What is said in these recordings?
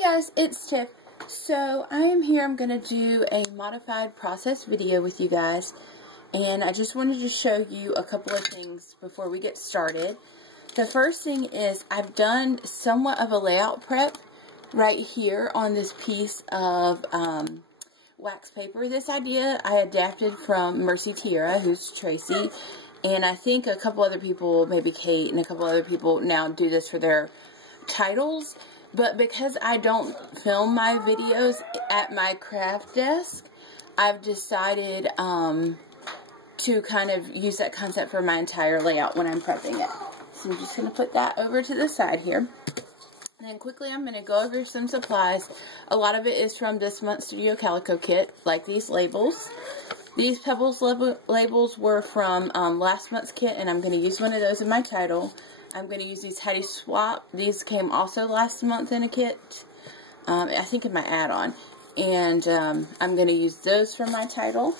guys, it's Tiff. So I am here, I'm going to do a modified process video with you guys, and I just wanted to show you a couple of things before we get started. The first thing is I've done somewhat of a layout prep right here on this piece of wax paper. This idea I adapted from Mercy Tierra, who's Tracy, and I think a couple other people, maybe Kate and a couple other people now do this for their titles. But because I don't film my videos at my craft desk, I've decided to kind of use that concept for my entire layout when I'm prepping it. So I'm just going to put that over to the side here. And then quickly I'm going to go over some supplies. A lot of it is from this month's Studio Calico kit, like these labels. These Pebbles labels were from last month's kit, and I'm going to use one of those in my title. I'm going to use these Hattie Swap. These came also last month in a kit, I think in my add-on. And I'm going to use those for my title.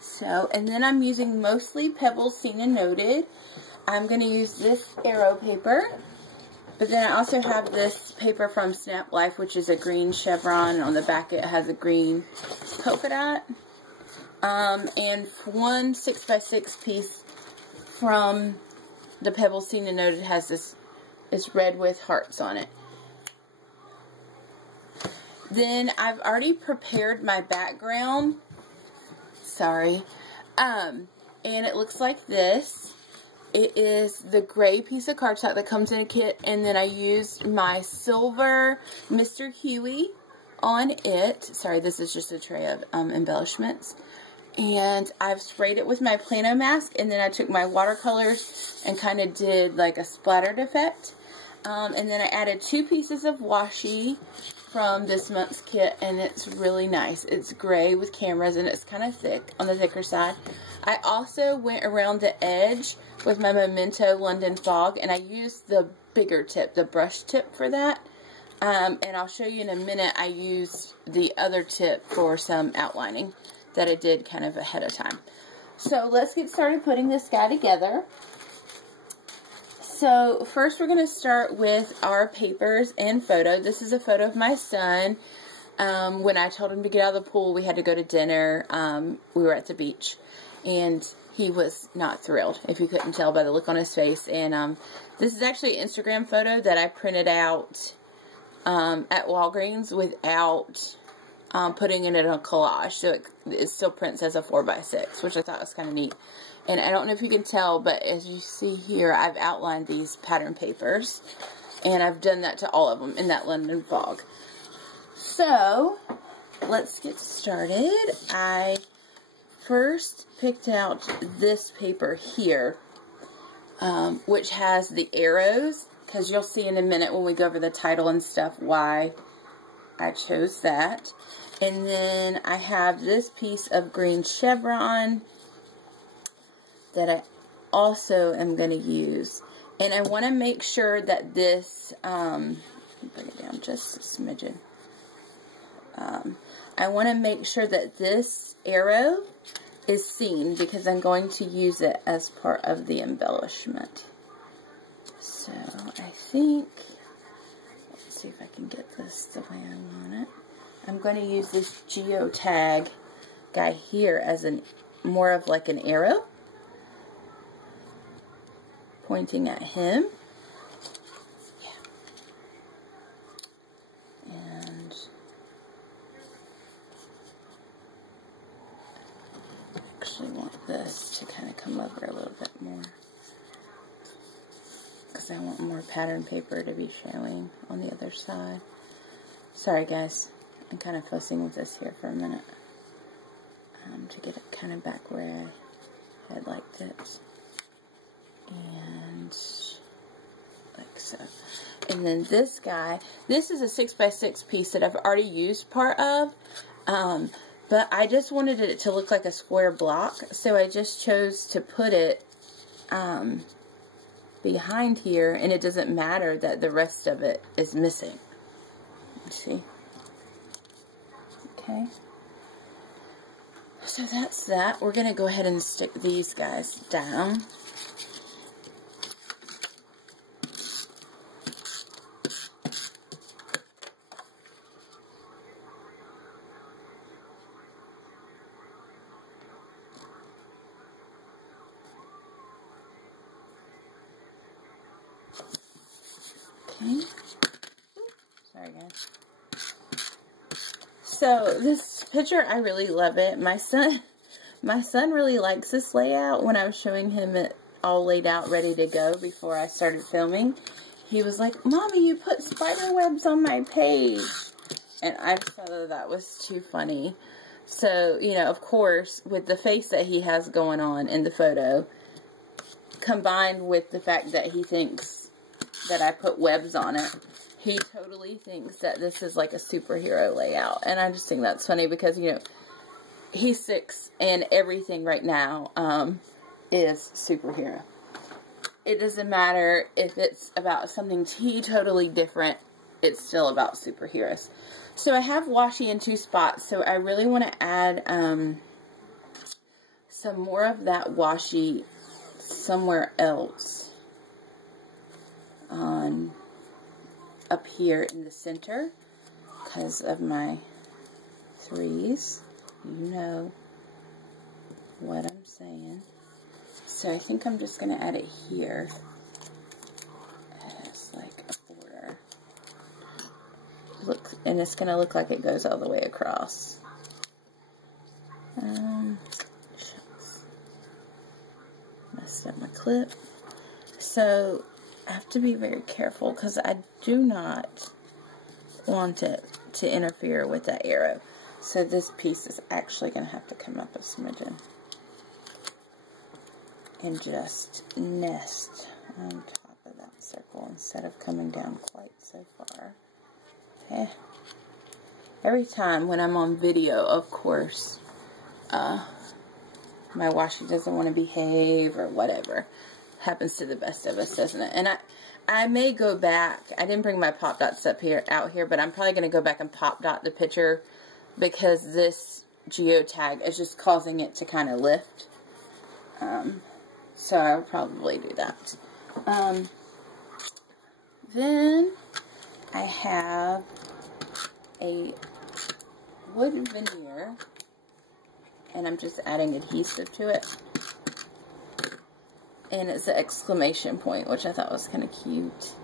So, and then I'm using mostly Pebbles Seen and Noted. I'm going to use this Arrow paper. But then I also have this paper from Snap Life, which is a green chevron. And on the back it has a green polka dot. And one 6x6 piece from the Pebbles Seen and Noted has this red with hearts on it. Then I've already prepared my background. Sorry. And it looks like this. It is the gray piece of cardstock that comes in a kit, and then I used my silver Mr. Huey on it. Sorry, this is just a tray of embellishments. And I've sprayed it with my Plano mask, and then I took my watercolors and kind of did like a splattered effect. And then I added 2 pieces of washi from this month's kit, and it's really nice. It's gray with cameras, and it's kind of thick, on the thicker side. I also went around the edge with my Memento London Fog, and I used the bigger tip, the brush tip for that. And I'll show you in a minute, I used the other tip for some outlining that I did kind of ahead of time. So let's get started putting this guy together. So first we're going to start with our papers and photo. This is a photo of my son. When I told him to get out of the pool, we had to go to dinner. We were at the beach, and he was not thrilled, if you couldn't tell by the look on his face. And this is actually an Instagram photo that I printed out at Walgreens without putting it in a collage, so it still prints as a 4x6, which I thought was kind of neat. And I don't know if you can tell, but as you see here, I've outlined these pattern papers, and I've done that to all of them in that London Fog. So let's get started. I first picked out this paper here, which has the arrows, because you'll see in a minute when we go over the title and stuff why I chose that. And then I have this piece of green chevron that I also am going to use. And I want to make sure that this, let me bring it down just a smidgen. I want to make sure that this arrow is seen, because I'm going to use it as part of the embellishment. So I think, let's see if I can get this the way I want it. I'm going to use this geotag guy here as more of like an arrow pointing at him. Yeah. And I actually want this to kind of come over a little bit more, because I want more pattern paper to be showing on the other side. Sorry guys, I'm kind of fussing with this here for a minute to get it kind of back where I had liked it. And like so. And then this guy, this is a 6x6 piece that I've already used part of, but I just wanted it to look like a square block, so I just chose to put it behind here, and it doesn't matter that the rest of it is missing. Let's see. Okay. So that's that. We're going to go ahead and stick these guys down. Sorry, guys. So, this picture, I really love it. My son really likes this layout. When I was showing him it all laid out, ready to go before I started filming, he was like, "Mommy, you put spider webs on my page." And I thought that was too funny. So, you know, of course, with the face that he has going on in the photo, combined with the fact that he thinks that I put webs on it, he totally thinks that this is like a superhero layout. And I just think that's funny because, you know, he's 6 and everything right now is superhero. It doesn't matter if it's about something totally different, it's still about superheroes. So I have washi in 2 spots, so I really want to add some more of that washi somewhere else on up here in the center because of my 3s. You know what I'm saying. So I think I'm just going to add it here as like a border. Look, and it's going to look like it goes all the way across. Shucks. Messed up my clip. So I have to be very careful because I do not want it to interfere with that arrow. So this piece is actually going to have to come up a smidgen and just nest on top of that circle instead of coming down quite so far. Okay. Every time when I'm on video, of course, my washi doesn't want to behave or whatever. Happens to the best of us, doesn't it? And I may go back. I didn't bring my pop dots out here, but I'm probably going to go back and pop dot the picture because this geotag is just causing it to kind of lift. So I'll probably do that. Then I have a wood veneer, and I'm just adding adhesive to it. And it's an exclamation point, which I thought was kind of cute.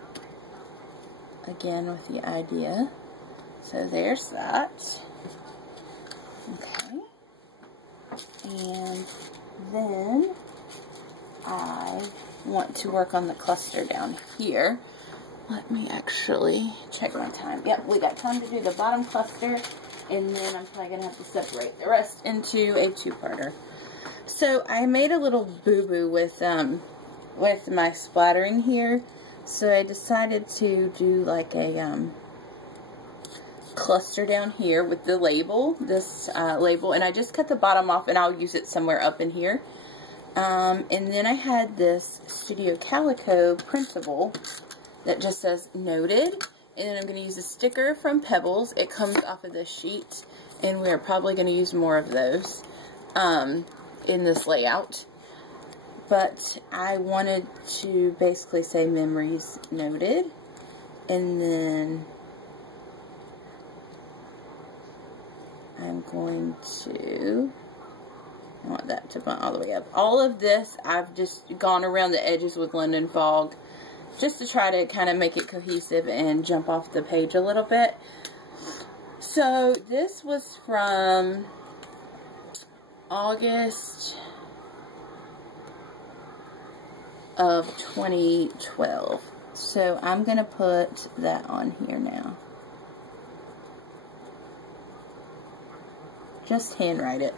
Again, with the idea. So there's that. Okay. And then I want to work on the cluster down here. Let me actually check my time. Yep, we got time to do the bottom cluster, and then I'm probably going to have to separate the rest into a 2-parter. So I made a little boo-boo with my splattering here. So I decided to do like a cluster down here with the label, this label, and I just cut the bottom off and I'll use it somewhere up in here. And then I had this Studio Calico printable that just says noted, and then I'm going to use a sticker from Pebbles. It comes off of this sheet, and we're probably going to use more of those in this layout. But I wanted to basically say memories noted, and then I'm going to, I want that to bunt all the way up. All of this, I've just gone around the edges with London Fog just to try to kind of make it cohesive and jump off the page a little bit. So this was from August of 2012. So I'm going to put that on here now. Just handwrite it.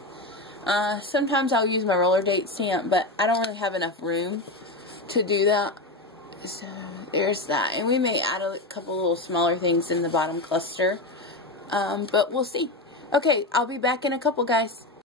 Sometimes I'll use my roller date stamp, but I don't really have enough room to do that. So there's that. And we may add a couple little smaller things in the bottom cluster. But we'll see. Okay, I'll be back in a couple, guys.